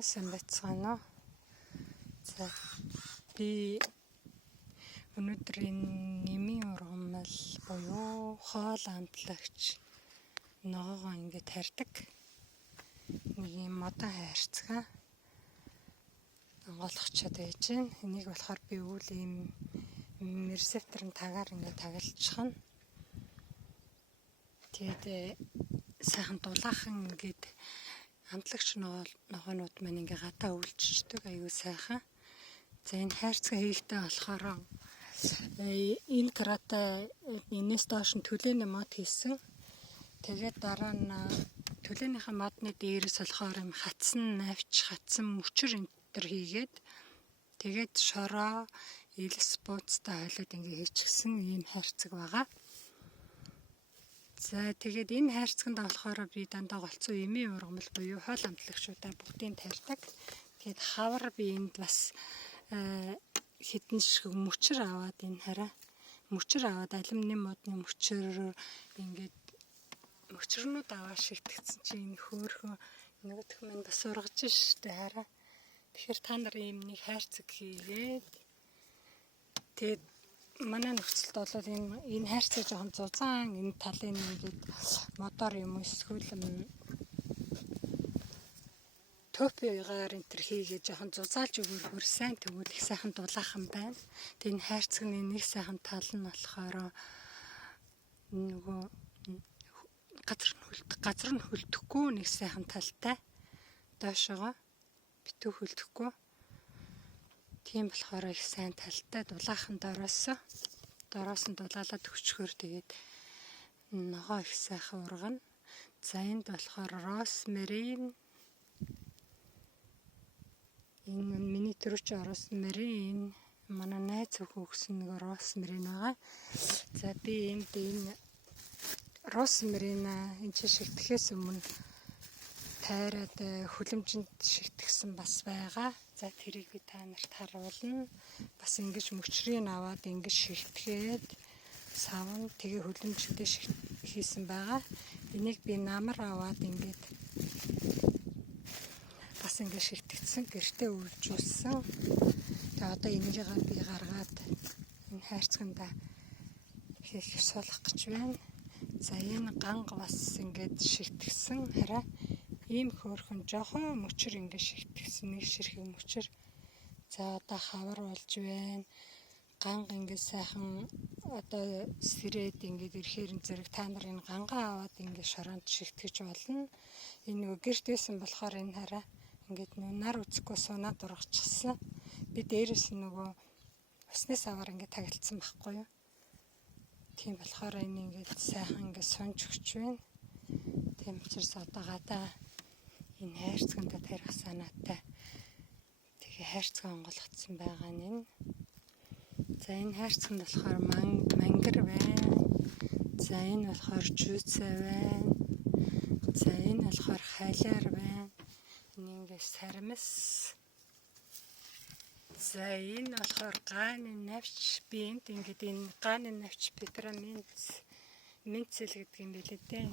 Сайн байцгаана уу? За би өнөөдрийн нэмийн ургамал буюу хоол амтлагч ногоогоо ингээд тарьдаг нэг юм модон хайрцаг онгойлгочод байж байна. Энийг болохоор би үл ийм рецепторын тагаар ингээд тагалчихна. Тэгээд сайхан дулаахан ингээд амтлагч ногоонууд маань ингээ гадаа үйлчдэг аюу сайхан. За энэ хайрцаг хийхдээ болохоор энэ карате энэс доош нь төлөөний мод хийсэн. Тэгээд дараа нь төлөөнийхөө модны дээрээс болохоор юм хатсан мөчр энэ төр хийгээд тэгээд шороо илс бууцтай хойлоод ингээ хийчихсэн ийм хайрцаг байгаа. За тэгээд энэ хайрцагт болохоор би дандаа голцоо эмийн ургамал буюу хоол амтлагчудаа бүгдийг тарьдаг. Тэгээд хавар би энд бас хитэн шиг мөчр аваад энэ хараа мөчр аваад алюминий модны мөчр ингээд мөчрнүүд аваа шигтгэсэн чинь энэ хөөхөн нөгөөх минь бас ургаж штэ хараа. Тэгэхээр та нар ийм нэг хайрцаг хийгээд тэгээд манай нөхцөлд бол энэ хайрцаг жоохон зузаан энэ талын ингээд модоор юм эсвэл топигаар энэ төр хийгээд жоохон зузаалж өгвөл сайн тэгвэл их сайхан дулаахан байна. Тэгээ энэ хайрцагны нэг сайхан тал нь болохоор нөгөө газар нь хөлдөхгүй нэг сайхан талтай доошогоо битүү хөлдөхгүй. Тийм болохоор их сайн талтай дулаахан дороос нь дулаалаад өчгөр тэгээд ногоо их сайхан ургана. За энд болохоор розмарин энэ миний төрөч розмарин манай найз өгсөн нэг розмарин байгаа. За би энд энэ розмарин энэ шигтгэхээс өмнө тайраад хүлэмжинд шигтгэсэн бас байгаа. За тэрийг би та нарт харуулна. Бас ингэж мөчрийг аваад ингэж шигтгээд савн тэгээ хүлэмжтэй хийсэн байгаа. Энийг би намар аваад ингээд бас ингэж шигтгдсэн гэртээ үйлжүүлсэн. Тэгээ одоо энийг би гаргаад энэ хайрцагнда хийх суулгах гэж байна. За энэ ганга бас ингэж шигтгсэн хараа. Ийм хөөрхөн жоохон мөчр ингэ шигтгсэн нэг ширхэг мөчр. За одоо хавар болж байна. Ганга ингэ сайхан одоо сэрээд ингэ ирэхээр зэрэг та нар энэ гангаа аваад ингэ шороонд шигтгэж болно. Энэ нөгөө гэрт байсан болохоор энэ хараа ингээд нар үзэхгүй сунаад ургачихсан. Би дээрээс нөгөө усны саваар ингэ тагилцсан байхгүй юу. Тийм болохоор энэ ингээд сайхан ингэ сунж өгч байна. Тийм учраас одоо гадаа энэ хайрцагт тарих санаатай тэгээ хайрцаг онгойлгоцсон байгаа нь. За энэ хайрцагт болохоор мангар байна. За энэ болохоор жүүцээ байна. За энэ болохоор халиар байна. Энэ ингээ сармис. За энэ болохоор гааны навч би энд ингээд энэ гааны навч петраминцэл гэдэг юм билээ дээ.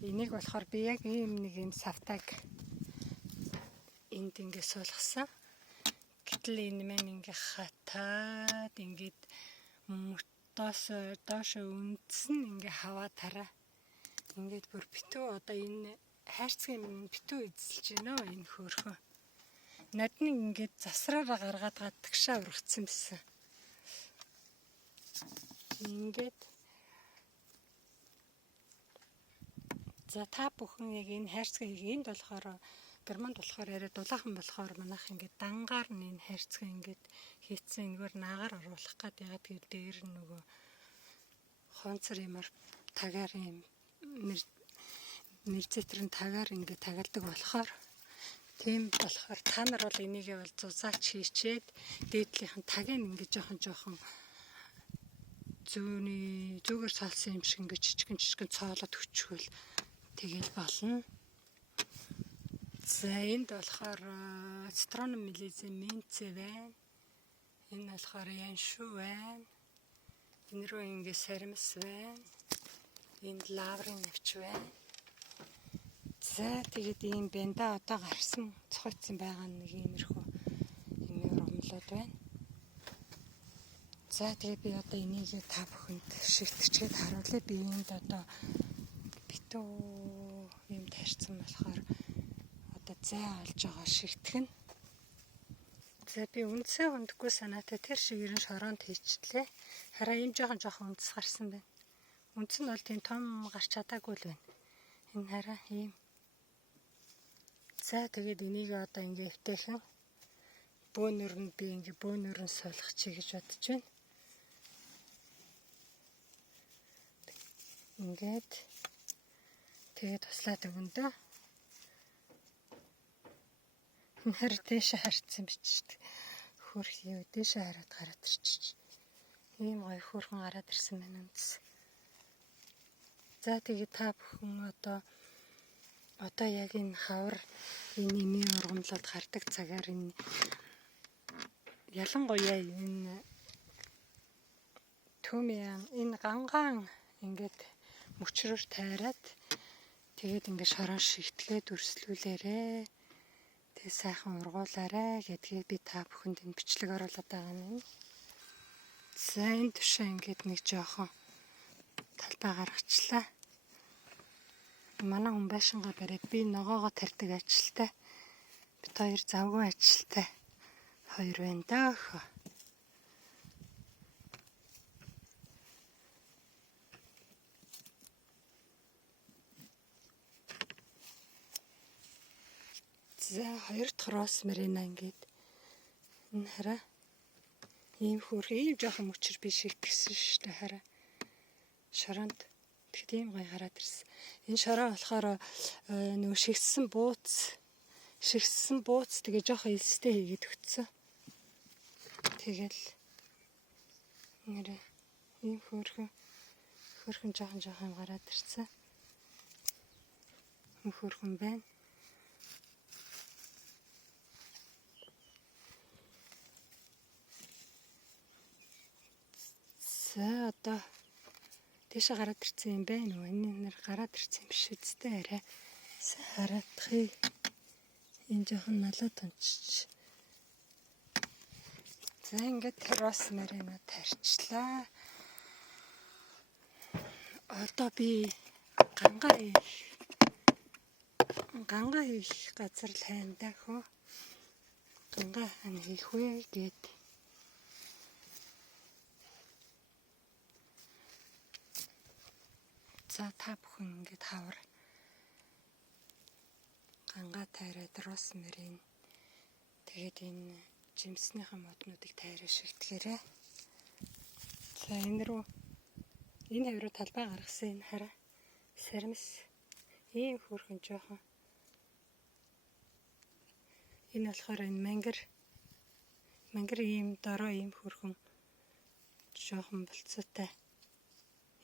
Энийг болохоор би яг ийм нэг юм савтаг энд ингэ суулгасан. Гэтэл энэ маань ингэ хатаад ингээд доош үндсэн ингэ хаваа тараа. Ингээд бүр битүү одоо энэ хайрцагын битүү эзэлж байна оо энэ хөөрхөн. Надны ингээд засраараа гаргаад гадагшаа ургацсан байсан. Ингээд за та бүхэн яг энэ хайрцаг энд болохоор германд болохоор арай дулаахан болохоор манайх ингээд дангаар нь энэ хайрцаг ингээд хийцэн энэгээр наагаар оруулах гээд ягаад гэвэл дээр нөгөө хонцор юмар тагаар юм мэрзэтрэн тагаар ингээд тагалдаг болохоор тийм болохоор та нар бол энийг бол зузаач хийчээд дээдлийнхэн тагийг ингээд жоохон зүүгээр цаалсан юм шиг ингээд жижигэн цоолоод өчгөл тэгэл болно. За энд болохоор астроном мелизм минцэ байна. Энэ болохоор яншу байна. Энэ рүү ингээ сармис байна. Энд лаврын навч байна. За тэгээд ийм бэнда одоо гарсан цохицсан байгаа нэг иймэрхүү юм ургамлууд байна. За тэгээд би одоо энийг та бүхэнд шигтчихэд харуулъя. Би энд одоо битүү юм тарьсан болохоор одоо зай олж байгаа шигтгэн. За би үндсээ хүндгүй санаатай тэр шиг ирэн шороонд хийчихлээ. Хараа ийм жоохон үндс гарсан байна. Үндс нь бол тийм том гарч чадаагүй л байна. Энэ хараа ийм. За тэгээд энийг одоо ингээ эвтэйхэн бөөнөр нь би ингээ бөөнөр нь суулгах чи гэж бодож байна. Ингээд тэгээд туслаад өгөндөө. Нэр дэше харцсан бичдэг. Хөрх юу дэше хараад гараад ирчих. Ийм гоё хөрхөн гараад ирсэн байна үндс. За тэгээд та бүхэн одоо яг энэ хавар энэ нэмийн ургамлууд гардаг цагаар энэ ялангуяа энэ төмийн энэ гангаан ингээд мөчрөөр тайраад тэгээд ингээд шороо шигтгээд өрслүүлээрээ тэгээд сайхан ургуулаарай гэдгийг би та бүхэнд энэ бичлэг оруулаад байгаа юм. За энэ тушаа ингээд нэг жоохон талбай гаргачлаа. Манай хүн байшингаа бариад би ногоогоо тарьдаг ажилтай. Бид хоёр завгүй ажилтай. Хоёр байна даа. За хоёр дахь росмарина ингээд энэ хараа ийм хөрх ийм жоохон мөчр би шигтгсэн шүү дээ хараа. Шороонд тэгэхэд ийм гоё гараад ирсэн. Энэ шороо болохоор нөгөө шигссэн бууц тэгээ жоохон элстэй хийгээд өгцсөн. Тэгэл нэрээ ийм хөрхөн жоохон гараад ирсэн. Хөрхөн байна. За одоо тийшээ гараад ирсэн юм байна уу? Энэ нэр гараад ирсэн юм биш үстэй арай. Хараадахыг энэ жоохон налаад унчиж. За ингээд росмарина тарьчлаа. Одоо би гангаа хийх газар л хайна даа хөө. Гангаа хийх вэ гэд. За та бүхэн ингээд хавар гангаа тайраад росмарин тэгээд энэ жимснийхэн моднуудыг тайраа шигтгэрээ. За энэ хавруу талбай гаргасан энэ хараа сармис ийм хөрхөн жоохон. Энэ болохоор энэ мангар ийм дорой ийм хөрхөн жоохон болцоотой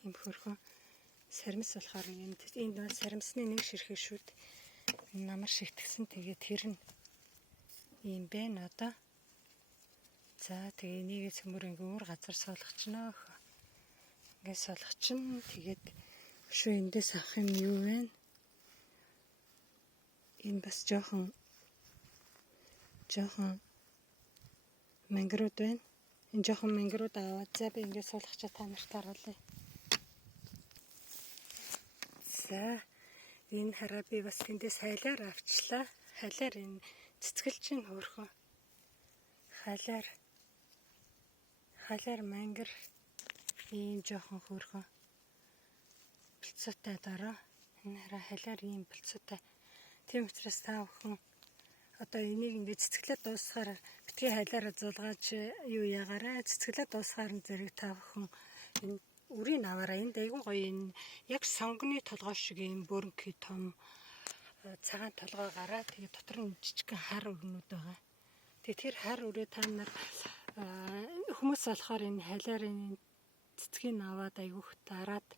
ийм хөрхөн. Сармис болохоор энд бол сармисны нэг ширхэг шүүд намар шигтгсэн тэгээд тэр нь ийм байна одоо. За тэгээ энийг цөмөр өөр газар суулгачнаа. Ингээд суулгачин тэгээд өшөө эндээс авах юм юу вэ? Энэ бас жоохон мангарууд байна. Энэ жоохон мангарууд аваад за би ингээд суулгачаа та нарт харуулъя. За энэ хараа би бас тэндээс хайлаар авчлаа. Хайлаар энэ цэцгэлчин хөөрхөн. Хайлаар мангар ийм жоохон хөөрхөн. Болцоотой дараа энэ хараа хайлаар ийм болцоотой. Тийм учраас та бүхэн одоо энийг ингээд цэцгэлээ дуусгаар битгий хайлаараа зулгааж юу ягаараа цэцгэлээ дуусгаар нь зэрэг та бүхэн энэ үрийг аваараа энд айгүй гоё энэ яг сонгоны толгой шиг ийм бөрөнхий том цагаан толгой гараа тэгээ дотор нь жижигхэн хар өрнүүд байгаа. Тэгээ тэр хар өрөө та нар хүмүүс болохоор энэ хайлаар энэ цэцгийг аваад айгүйх дараад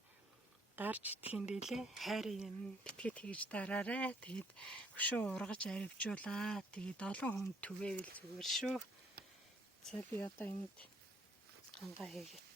дарж идэх юм билээ. Хайр юм битгий тэгж дараарай. Тэгээд өшөө ургаж аривжуулаа. Тэгээд олон хүн түгээвэл зүгээр шүү. За би одоо энд гангаа хийгээд